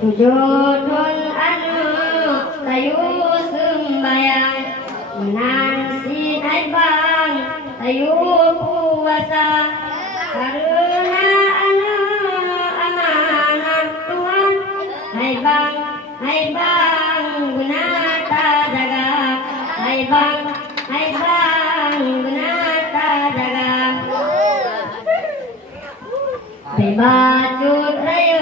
Wujudun anu tayu sembayang menansi naibang tayu puasa karena anu amanah Tuhan naibang gunata jaga naibang gunata jaga bebacut rayu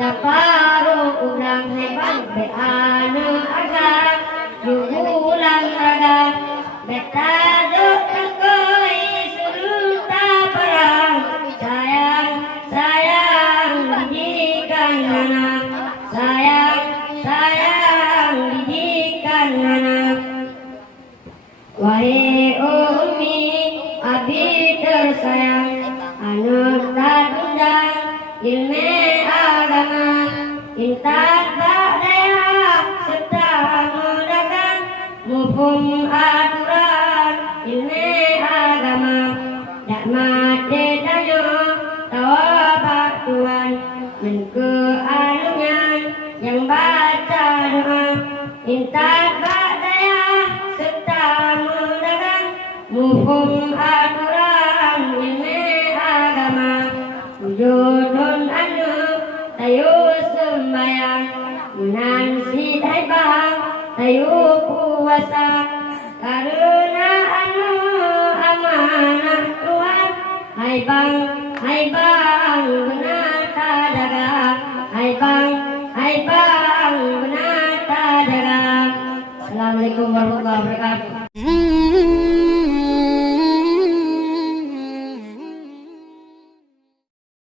taparu ulang hebat beanu agak jugulang raga betado takoi sulta perang sayang didikan anak sayang didikan anak wahai umi abdi tersayang anu tadundang ilmu agama intan ba'daya serta mudakan mufhum aturan ilmu agama dak mati tanyo tawabak Tuhan menke alungan yang baca doa intan ba'daya serta mudakan mufhum aturan ilmu agama wujudun anu tayu sembayang menansi taibang tayu puasa karena anu amanah Tuhan haibang gunata jaga haibang gunata jaga. Assalamualaikum warahmatullahi wabarakatuh.